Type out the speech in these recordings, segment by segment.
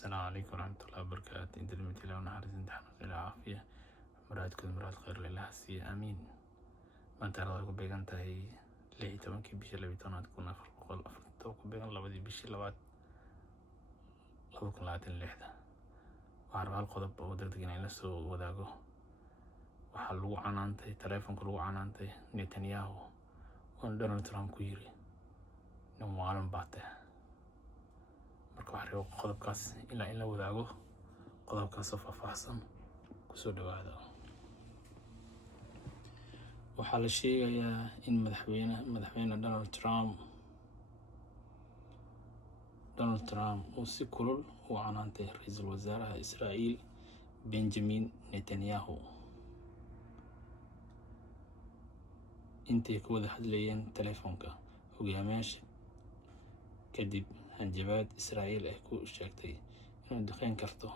السلام عليكم ورحمة الله وبركاته. انت دمتي لو نحرز امتحان إلى عافية مرادكم مراد خير لله سي آمين. ما انت رضاكم بيغان تاهي لحي تبانكي بيشي لبيتانات كنا فرقل أفرطوكم بيغان لبدي بيشي لبات لبكن لاتين لحدا وعرب هالقضب ودردقين إلا سو وداقو وحلو عنانتي تليفون كلو عنانتي نتنياهو وان دونالد ترامب كويري نمو عالم باته marka waxaan rabaa qodobkaas ilaa in la wadaago qodobkaas oo faahfaahsan kusoo dhawaada. waxaa la sheegayaa in madaxweyne Donald Trump uu si kulul u canaantay ra'iisul wasaaraha Israa'iil Benjamin Netanyahu intay ku wada hadlayeen telefoonka hogaamiyaasha kadib hanjabaad Israa'iil ay ku sheegtay inuu duqeyn karto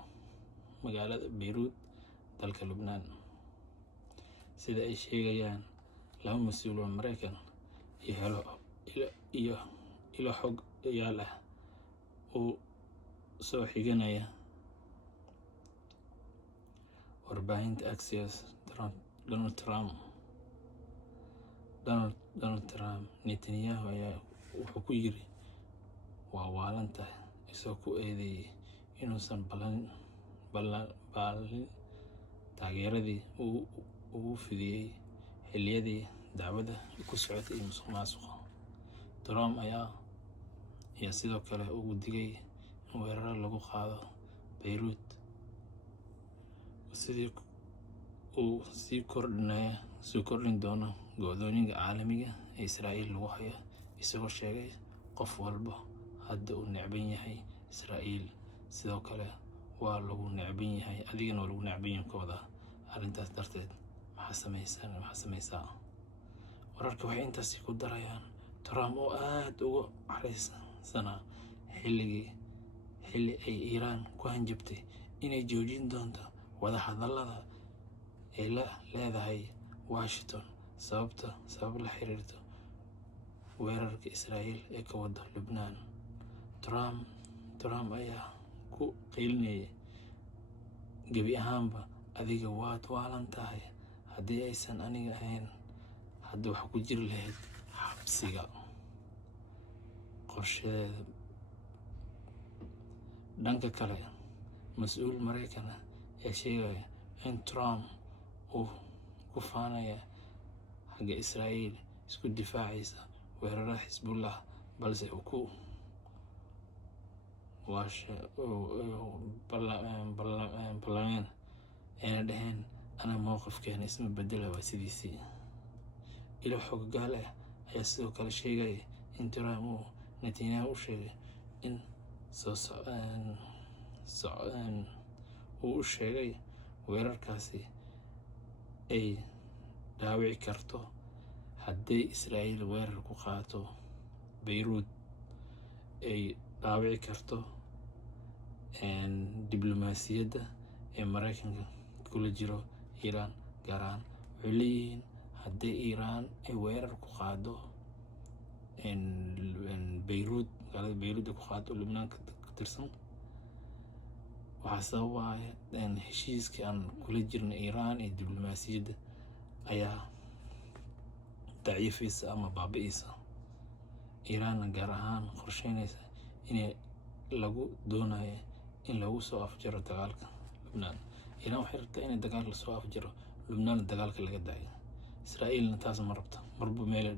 magaalada Beirut dalka Lubnaan. sida ay sheegayaan laba mas'uul oo Mareykan iyo ilo xog yaal ah oo soo xiganaya warbaahinta Axios. Donald Trump Netanyahu ayaa wuxuu ku yiri waa waalantahay isagoo ku eedeeyay inuusan ballan taageeradii ugu fidiyay xilliyadii dacwada ku socotay musuqmaasuqa. Trump ayaa sidoo kale ugu digay in weerar lagu qaado Beirut sidii uu sii kordhin doono go'doominta caalamiga ee Israa'iil lagu hayo, isagoo sheegay qof walba hadda uu necban yahay Israa'iil sidoo kale waa lagu necban yahay adigana waa lagu necban yahay kooda. arrintaas darteed maxaa samaysaa. wararka waxay intaasi ku darayaan Trump oo aad uga careysanaa xilli ay Iiraan ku hanjabtay inay joojin doonto wada hadallada ay la leedahay Washington sabab la xiriirta weerarka Israa'iil ee ka wada Lubnaan. Trump ayaa ku qeylinayay gebi ahaanba adiga waad waalan tahay, haddii aysan aniga ahayn hadda waxa ku jiri lahayd xabsiga. qorsheeda dhanka kale mas'uul Mareykan ah ayaa sheegaya in Trump uu ku faanaya xagga Israa'iil isku difaacaysa weerarada Xisbullah balse uu ku ballameen ayna dhaheen ana mowqifkeena isma bedela waa sidiisii. ilo xoggaal ah ayaa sidoo kale sheegaya in Trump uu Netanyahu u sheegay in uu sheegay weerarkaasi ay dhaawici karto haddii Israa'iil weerar ku qaato Beirut ay dhaawici karto diblomaasiyadda ee Mareykanka kula jiro Iiraan. gaar ahaan waxay leeyihiin haddii Iiraan ay weerar ku qaado Beirut magaalada Beirut ay ku qaado Lubnaan ka tirsan waxaa sababaya heshiiskii aan kula jirnay Iiraan iyo diblomaasiyadda ayaa daciifaysa ama baabi'aysa. Iiraanna gaar ahaan qorsheynaysa inay lagu doonayo in lagu soo afjaro dagaalka Lubnaan. Iiraan waxay rabtaa inay dagaal la soo afjaro Lubnaan dagaalka laga daayo. Israa'iilna taas ma rabto, marba meel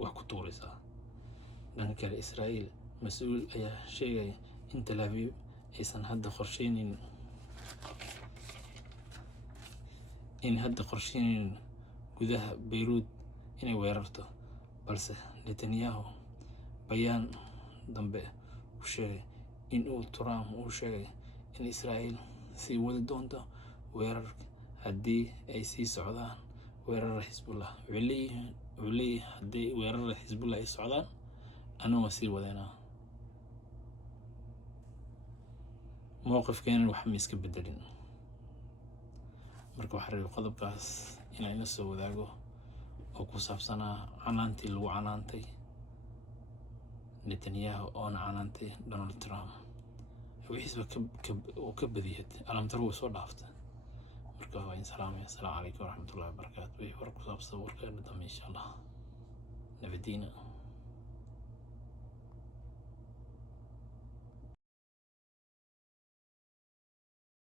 wax ku tuuraysaa. dhanka kale Israa'iil mas'uul ayaa sheegaya in Tel Aviv aysan hadda qorsheynin gudaha Beirut inay weerarto, balse Netanyahu bayaan dambe u sheegay in Trump uu sheegay in Israa'iil sii wadi doonto weerarka haddii ay sii socdaan weerarada Xisbullah. wuxuu leeyahay haddii weerarada Xisbullah ay socdaan anuu sii wadeynaa, mowqifkeena wax ma iska bedelin. marka waxaan rabay qodobkaas inaan la soo wadaago oo ku saabsanaa canaantii lagu canaantay Netanyahu oona canaantay Donald Trump. wixiisba ka badiyad alamtar way soo dhaafta. marka waa in salaamaya. Assalaamu calaykum waraxmatullaahi wabarakaatu. wixii war ku saabsan warkeena dambe insha allah nabadiina.